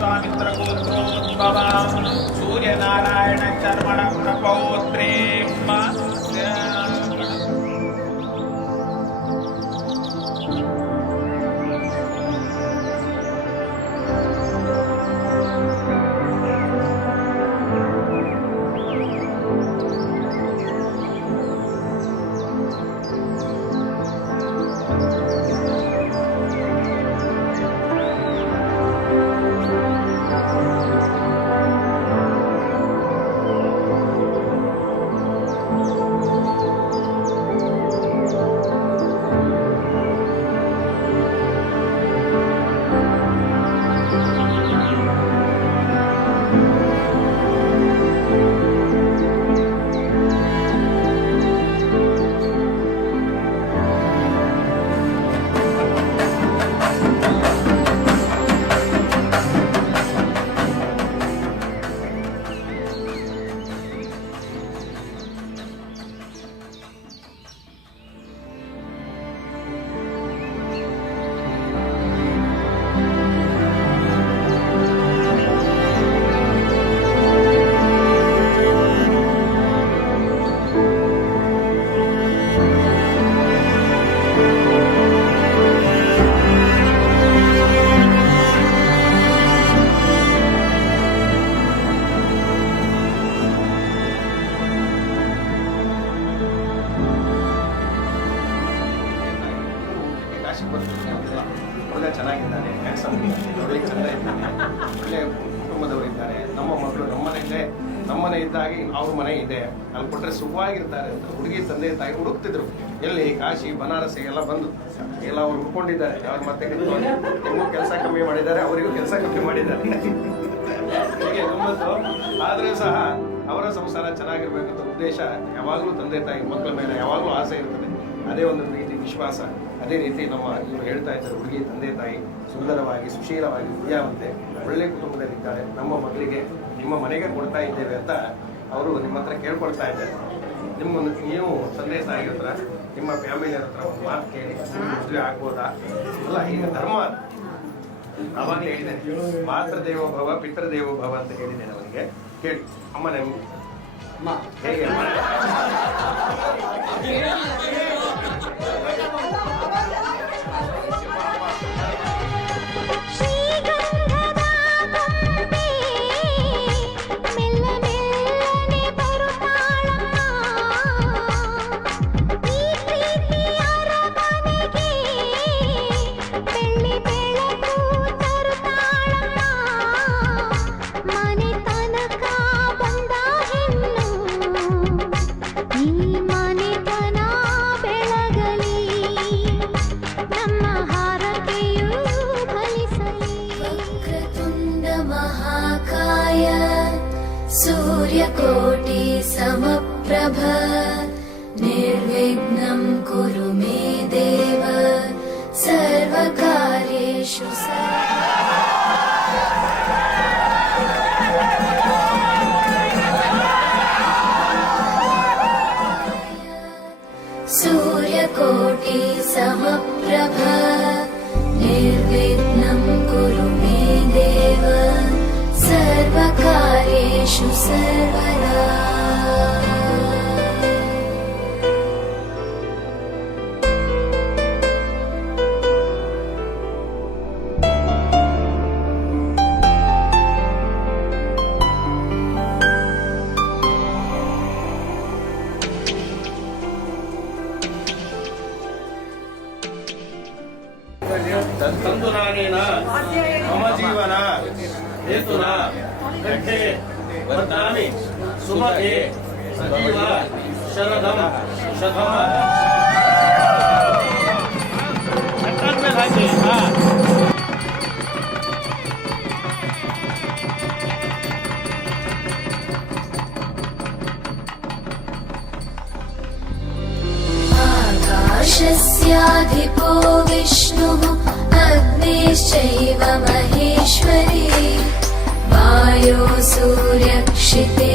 ವಿಶ್ವಾಮಿತ್ರ ಗೋತ್ರೋದ್ಭವ ಸೂರ್ಯನಾರಾಯಣ ಚರ್ಮಣ ಪ್ರಪೌತ್ರೇ ಹುಡುಗ ಚೆನ್ನಾಗಿದ್ದಾನೆ, ನೋಡ್ಲಿಕ್ಕೆ ಚಂದ ಇದ್ದಾನೆ, ಒಳ್ಳೆ ಕುಟುಂಬದವರಿದ್ದಾರೆ, ನಮ್ಮ ಮಕ್ಕಳು ನಮ್ಮನೆ ಇದ್ದಾಗಿ ಅವ್ರ ಮನೆ ಇದೆ, ಅಲ್ಲಿ ಕೊಟ್ಟರೆ ಸುಖವಾಗಿರ್ತಾರೆ ಅಂತ ಹುಡುಗಿ ತಂದೆ ತಾಯಿ ಹುಡುಕ್ತಿದ್ರು. ಎಲ್ಲಿ ಕಾಶಿ ಬನಾರಸ್ ಎಲ್ಲ ಬಂದು ಎಲ್ಲ ಅವ್ರು ಹುಡ್ಕೊಂಡಿದ್ದಾರೆ. ಅವ್ರು ಮತ್ತೆ ನಿಮಗೂ ಕೆಲಸ ಕಮ್ಮಿ ಮಾಡಿದ್ದಾರೆ, ಅವರಿಗೂ ಕೆಲಸ ಕಮ್ಮಿ ಮಾಡಿದ್ದಾರೆ. ಹೀಗೆ ಗಮ್ಮತ್ತು. ಆದರೂ ಸಹ ಅವರ ಸಂಸಾರ ಚೆನ್ನಾಗಿರ್ಬೇಕಂತ ಉದ್ದೇಶ ಯಾವಾಗಲೂ ತಂದೆ ತಾಯಿ ಮಕ್ಕಳ ಮೇಲೆ ಯಾವಾಗಲೂ ಆಸೆ ಇರ್ತದೆ. ಅದೇ ಒಂದು ರೀತಿ ವಿಶ್ವಾಸ. ಅದೇ ರೀತಿ ನಮ್ಮ ಇವರು ಹೇಳ್ತಾ ಇದ್ದಾರೆ, ಹುಡುಗಿ ತಂದೆ ತಾಯಿ ಸುಂದರವಾಗಿ ಸುಶೀಲವಾಗಿ ವಿದ್ಯಾವಂತೆ ಒಳ್ಳೆ ಕುಟುಂಬದಲ್ಲಿದ್ದಾರೆ, ನಮ್ಮ ಮಕ್ಕಳಿಗೆ ನಿಮ್ಮ ಮನೆಗೆ ಕೊಡ್ತಾ ಇದ್ದೇವೆ ಅಂತ ಅವರು ನಿಮ್ಮ ಹತ್ರ ಕೇಳ್ಕೊಳ್ತಾ ಇದ್ದಾರೆ. ನೀವು ತಂದೆ ತಾಯಿ ಹತ್ರ ನಿಮ್ಮ ಫ್ಯಾಮಿಲಿಯರ ಹತ್ರ ಒಂದು ಮಾತು ಕೇಳಿ ಮದುವೆ ಆಗ್ಬೋದಾ? ಅಲ್ಲ, ಈಗ ಧರ್ಮ ಅವಾಗಲೇ ಹೇಳಿದೆ, ಮಾತೃದೇವೋ ಭವ ಪಿತೃದೇವೋ ಭವ ಅಂತ ಹೇಳಿದ್ದೇನೆ ಅವನಿಗೆ. ಕೇಳಿ ಅಮ್ಮ, ಹೇಗೆ सूर्यकोटि समप्रभ निर्विघ्नं कुरु मे देव सर्वकार्येषु सूर्यकोटि समप्रभ निर्विघ्नं कुरु मे देव सर्वकार्येषु सर्वदा। तंतुनानेन मम जीवन हेतुना कंठे वर्धामि सुमते सजीव शरदं शतम्। आकाशस्याधिपो विष्णुः अग्निश्चैव महेश्वरी वायो सूर्यक्षिते